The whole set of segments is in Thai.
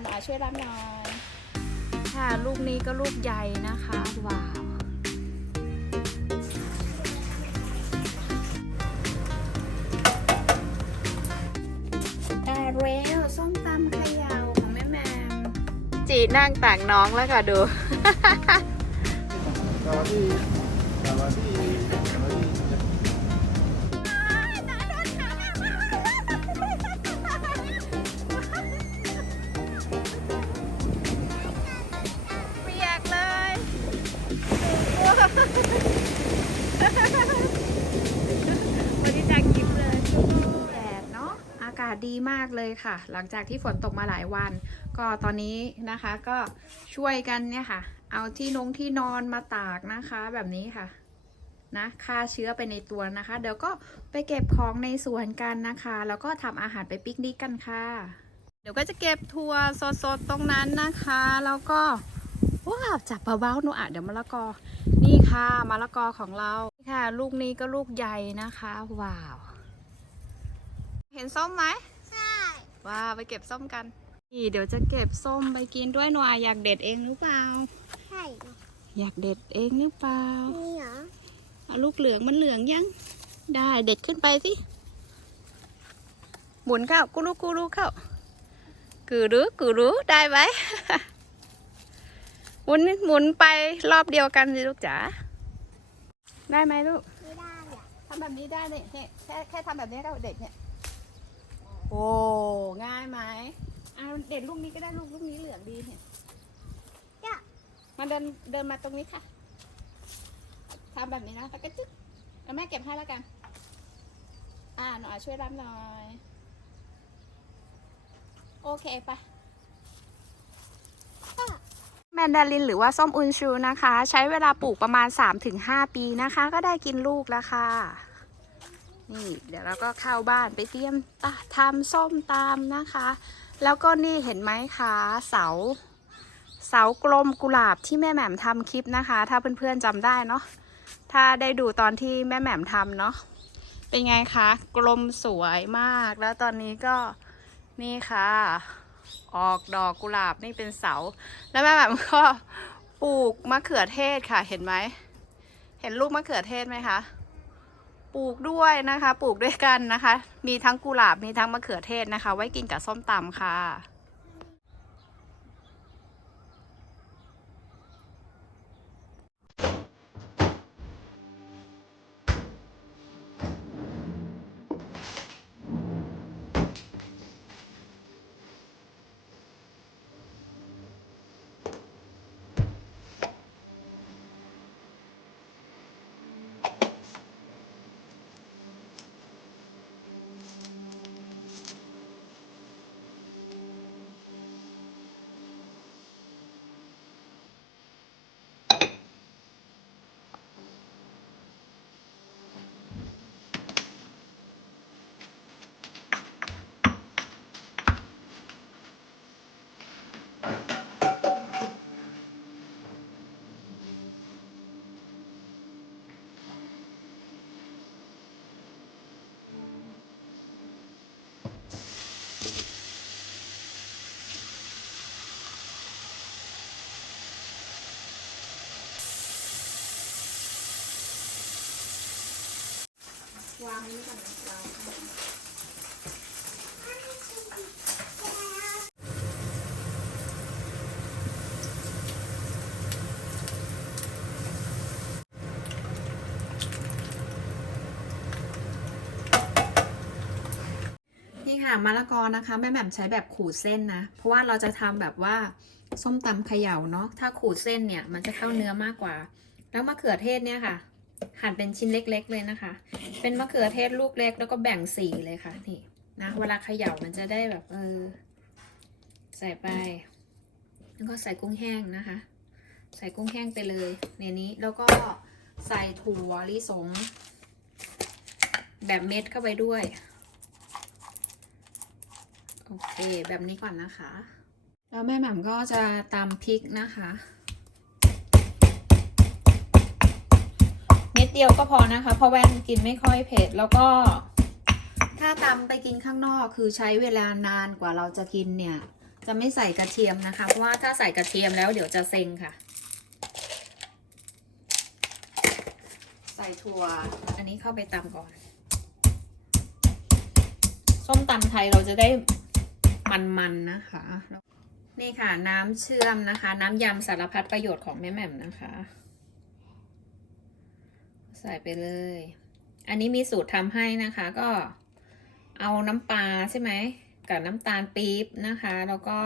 หนูอาช่วยรับหน่อยค่ะลูกนี้ก็ลูกใหญ่นะคะว้าวได้แล้วส้มตำเขยาวของแม่แมมจีนั่งต่างน้องแล้วค่ะดู สวัสดีสวัสดี วันนี้จังยิ้มเลยแดดเนาะอากาศดีมากเลยค่ะ หลังจากที่ฝนตกมาหลายวัน ก็ตอนนี้นะคะก็ช่วยกันเนี่ยค่ะ เอาที่นงที่นอนมาตากนะคะแบบนี้ค่ะนะฆ่าเชื้อไปในตัวนะคะ เดี๋ยวก็ไปเก็บของในสวนกันนะคะ แล้วก็ทำอาหารไปปิกนิกกันค่ะ เดี๋ยวก็จะเก็บถั่วสดๆตรงนั้นนะคะ แล้วก็ ว้าวจับเบาๆหนูอะเดี๋ยวมะละกอ นี่ค่ะมะละกอของเรานี่ค่ะ ลูกนี้ก็ลูกใหญ่นะคะ ว้าว เห็นส้มไหมใช่ว้าวไปเก็บส้มกันนี่เดี๋ยวจะเก็บส้มไปกินด้วยหนูอะอยากเด็ดเองหรือเปล่าใช่อยากเด็ดเองหรือเปล่านี่เหรอเอาลูกเหลืองมันเหลืองยัง ได้เด็ดขึ้นไปสิหมุนเข้ากูรูกูรูเข้ากูรู้กูรู้ได้ไหม หมุนหมุนไปรอบเดียวกันสิลูกจ๋า ได้ไหมลูก ไม่ได้อะทำแบบนี้ได้เนี่ยเนี่ยแค่แค่ทำแบบนี้ก็เด็ดเนี่ย โอ้ง่ายไหมเอาเด็ดลูกนี้ก็ได้ลูกลูกนี้เหลืองดีเนี่ยมาเดินเดินมาตรงนี้ค่ะทำแบบนี้นะแล้วก็จึ๊กแล้วแม่เก็บให้แล้วกัน อ่าหนูอาช่วยรับหน่อย โอเคไป แมนดารินหรือว่าส้มอุนชูนะคะ ใช้เวลาปลูกประมาณ 3-5 ปีนะคะ ก็ได้กินลูกแล้วค่ะ นี่ เดี๋ยวเราก็เข้าบ้านไปเตรียมทำส้มตำนะคะ แล้วก็นี่เห็นไหมคะเสา เสากลมกุหลาบที่แม่แหม่มทำคลิปนะคะ ถ้าเพื่อนๆจำได้เนาะถ้าได้ดูตอนที่แม่แหม่มทำเนาะเป็นไงคะ กลมสวยมากแล้วตอนนี้ก็นี่ค่ะ ออกดอกกุหลาบนี่เป็นเสา แล้วแม่แบบก็ปลูกมะเขือเทศค่ะเห็นไหม เห็นลูกมะเขือเทศไหมคะ ปลูกด้วยนะคะ ปลูกด้วยกันนะคะ มีทั้งกุหลาบมีทั้งมะเขือเทศนะคะ ไว้กินกับส้มตำค่ะ วางนี้ก่อนนะวางนี่ค่ะมะละกอนะคะแม่แหม่มใช้แบบขูดเส้นนะ เพราะว่าเราจะทำแบบว่าส้มตำเขย่าเนาะถ้าขูดเส้นเนี่ยมันจะเข้าเนื้อมากกว่า แล้วมะเขือเทศเนี่ยค่ะ หั่นเป็นชิ้นเล็กๆเลยนะคะ เป็นมะเขือเทศลูกเล็กแล้วก็แบ่งสีเลยค่ะนี่นะเวลาเขย่ามันจะได้แบบเออใส่ไป แล้วก็ใส่กุ้งแห้งนะคะ ใส่กุ้งแห้งไปเลยในนี้แล้วก็ใส่ถั่วลิสง แบบเม็ดเข้าไปด้วย โอเค แบบนี้ก่อนนะคะ แล้วแม่หม่ำก็จะตำพริกนะคะ เม็ ดเดียวก็พอนะคะ เพราะแว่นกินไม่ค่อยเผ็ดแล้วก็ ถ้าตำไปกินข้างนอกคือใช้เวลานานกว่าเราจะกินเนี่ย จะไม่ใส่กระเทียมนะคะ เพราะว่าถ้าใส่กระเทียมแล้วเดี๋ยวจะเซ็งค่ะ ใส่ถั่วอันนี้เข้าไปตำก่อนส้มตำไทยเราจะได้มันๆนนะคะ นี่ค่ะน้ำเชื่อมนะคะ น้ำยำสารพัดประโยชน์ของแม่แหม่มนะคะ ใส่ไปเลย อันนี้มีสูตรทำให้นะคะ ก็เอาน้ำปลาใช่ไหมกับน้ำตาลปี๊บนะคะ แล้วก็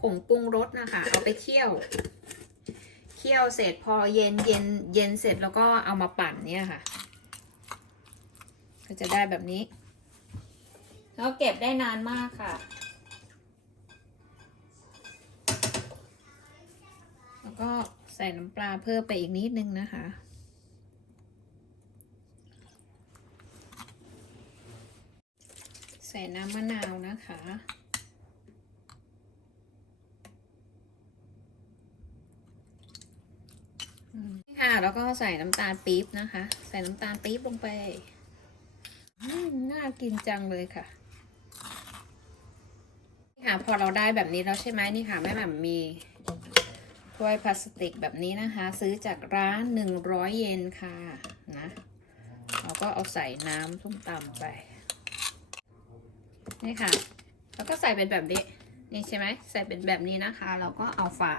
ผงปรุงรสนะคะ เอาไปเคี่ยว เคี่ยวเสร็จพอเย็นเย็นเย็นเสร็จแล้วก็เอามาปั่นเนี่ยค่ะ ก็จะได้แบบนี้ แล้วเก็บได้นานมากค่ะ แล้วก็ใส่น้ำปลาเพิ่มไปอีกนิดนึงนะคะ ใส่น้ำมะนาวนะคะนี่ค่ะ แล้วก็ใส่น้ำตาลปี๊บนะคะ ใส่น้ำตาลปี๊บลงไป น่ากินจังเลยค่ะนี่ค่ะ พอเราได้แบบนี้แล้วใช่ไหมนี่ค่ะ แม่แหม่มมีถ้วยพลาสติกแบบนี้นะคะ ซื้อจากร้านหนึ่งร้อยเยนค่ะนะเราก็เอาใส่น้ำส้มตำไป นี่ค่ะ แล้วก็ใส่เป็นแบบนี้ นี่ใช่ไหม ใส่เป็นแบบนี้นะคะเราก็เอาฝา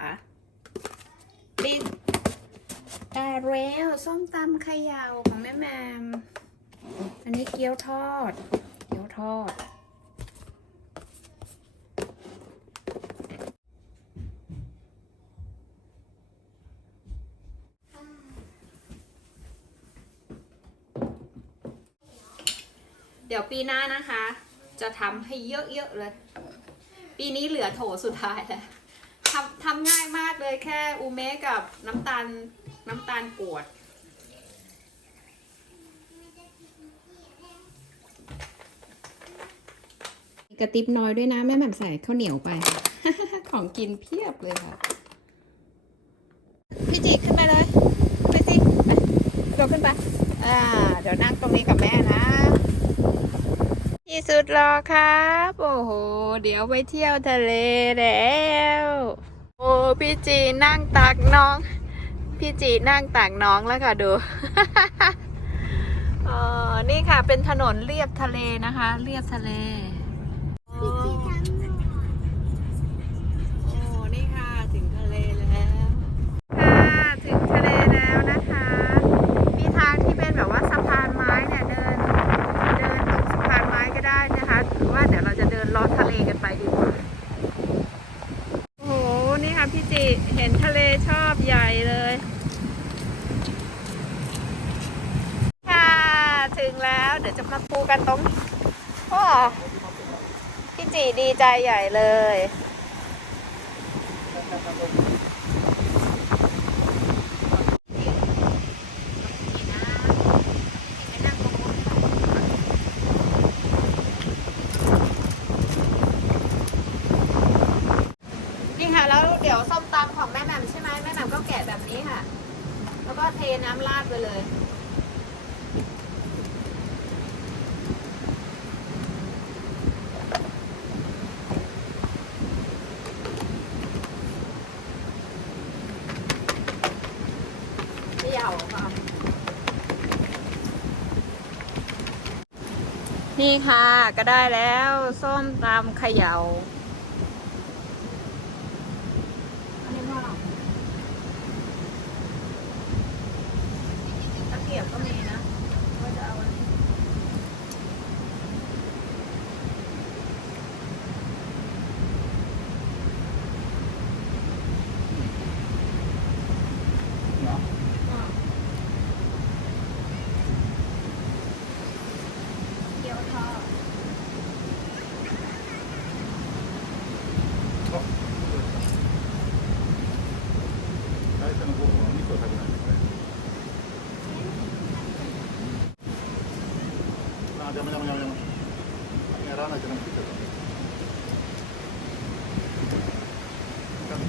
ปิดได้แล้วส้มตำขยาวของแม่แมม อันนี้เกี๊ยวทอด เกี๊ยวทอด เดี๋ยวปีหน้านะคะ จะทำให้เยอะๆเลย ปีนี้เหลือโถสุดท้ายแล้วทำทำง่ายมากเลยแค่อูเมะกับน้ำตาลน้ำตาลกรวด กระติบน้อยด้วยนะ แม่แหม่มใส่ข้าวเหนียวไป ของกินเพียบเลยค่ะ พี่จีขึ้นไปเลย ไปสิไปโดดขึ้นไป อ่า เดี๋ยวนั่งตรงนี้กับแม่นะที่ สุดรอครับ โอ้โห เดี๋ยวไปเที่ยวทะเลแล้ว โอ้พี่จีนั่งตักน้อง พี่จีนั่งตักน้องแล้วค่ะดูอ๋อนี่ค่ะเป็นถนนเรียบทะเลนะคะ เรียบทะเลโอ้โอ้นี่ค่ะถึงทะเลแล้ว ค่ะถึงทะเลแล้วนะคะ มีทางที่เป็นแบบว่าสะพานไม้เนี่ยเดิน เดินตรงสะพานไม้ก็ได้นะคะหรือว่าเดี๋ยวเราจะเดินลอดทะเลกันไปดีกว่า โอ้โห นี่ค่ะพี่จิเห็นทะเลชอบใหญ่เลย ค่ะ ถึงแล้ว เดี๋ยวจะมาปูกันตรงโอ้พี่จิดีใจใหญ่เลย นี่ค่ะ แล้วเดี๋ยวส้มตำของแม่แหม่มใช่ไหมแม่แหม่มก็แกะแบบนี้ค่ะ แล้วก็เทน้ำราดไปเลย เปรี้ยวค่ะ นี่ ค่ะ ก็ได้แล้ว ส้มตำเขยา่า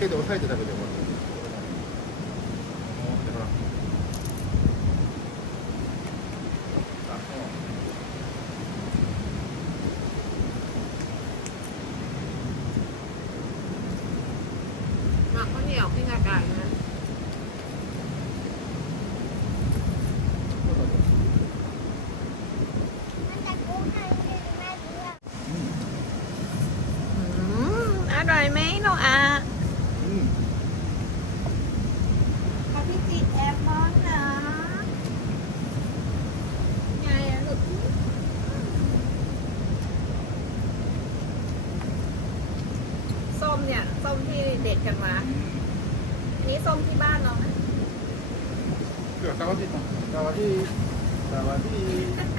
で抑えて食べてよかった。Mà có nhiều cái nhà cải này มเนี่ยส้มที่เด็ดกันมาอันนี้ส้มที่บ้านเรานะเกือบสวัสดีสวัสดีสวัสดี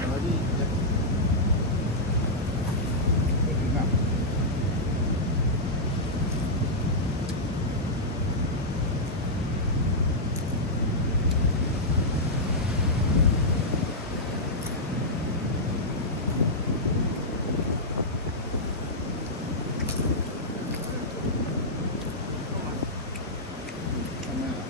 สวัสดีไปถึงอะ ทำไมล่ะ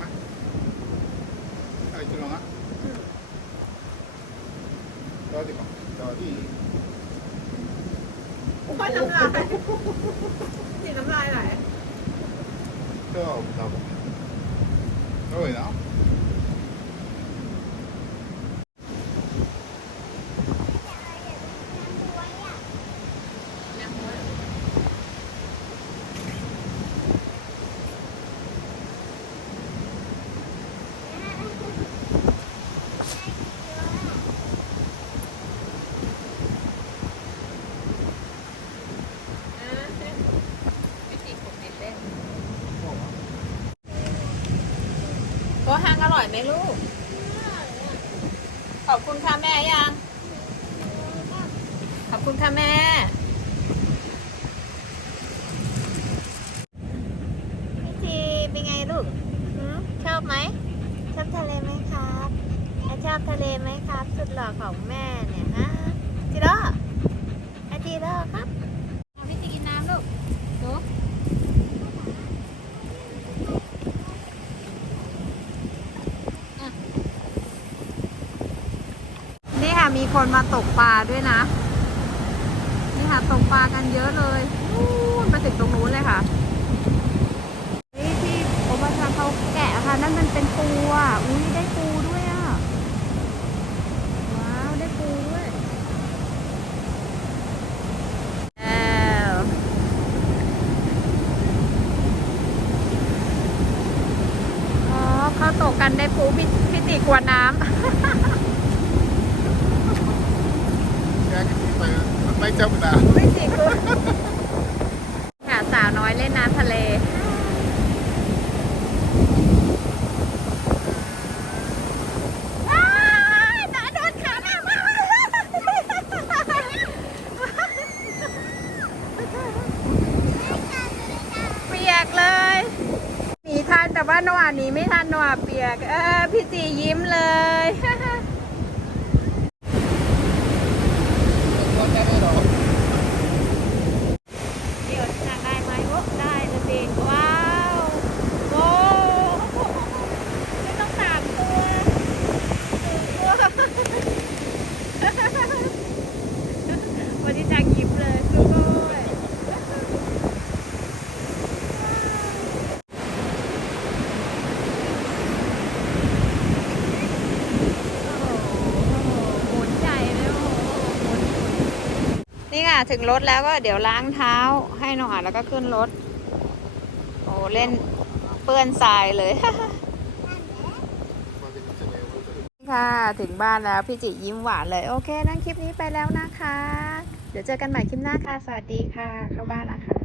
มาใครจะลองอะสวัสดีครับสวัสดี โอ้ย น้ำลายนี่น้ำลายไหลชอบครับอร่อยนะ วิธีขุดดินเล่นโก ฮังอร่อยไหมลูก ขอบคุณค่ะแม่ยัง ขอบคุณค่ะแม่ พี่จีเป็นไงลูกหืมชอบไหม ชอบทะเลไหมครับแล้วชอบทะเลไหมครับ สุดหล่อของแม่เนี่ยฮะจีโร่ไอจีโร่ครับเอาพี่จีกินน้ำลูกหนู นี่ คนมาตกปลาด้วยนะ นี่ค่ะตกปลากันเยอะเลยนู่นไปถึงตรงนู้นเลยค่ะ นี่ที่โอบาชาเขาแกะค่ะ นั่นมันเป็นปูอะ อุ้ยได้ปูด้วยอะ ว้าว ได้ปูด้วยแล้วอ๋อเขาตกกันได้ปูพี่พี่ติกลัวน้ำ แกกินไปไม่จำนะ ไม่จริงคือค่ะสาวน้อยเล่นน้ำทะเล ว้ายน้าโดนขาแม่มากเปียกเลยหนีทันแต่ ว่าโนอาหนีไม่ทันโนอาเปียก เออ พี่จียิ้มเลย เดี๋ยวจะได้ไหมโอ้ได้เลยสิว้าวโอ้ไม่ต้องสามตัวหนึ่งตัววันนี้จะกิบเลยคือด้วยโอ้โหหมุนใหญ่เลยโอ้โหหมุน นี่ค่ะ ถึงรถแล้วก็เดี๋ยวล้างเท้าให้น้องอ่านแล้วก็ขึ้นรถ โอ้เล่นเปื้อนทรายเลย ค่ะถึงบ้านแล้วพี่จิยิ้มหวานเลย โอเค นั่นคลิปนี้ไปแล้วนะคะ เดี๋ยวเจอกันใหม่คลิปหน้าค่ะ สวัสดีค่ะ เข้าบ้านนะคะ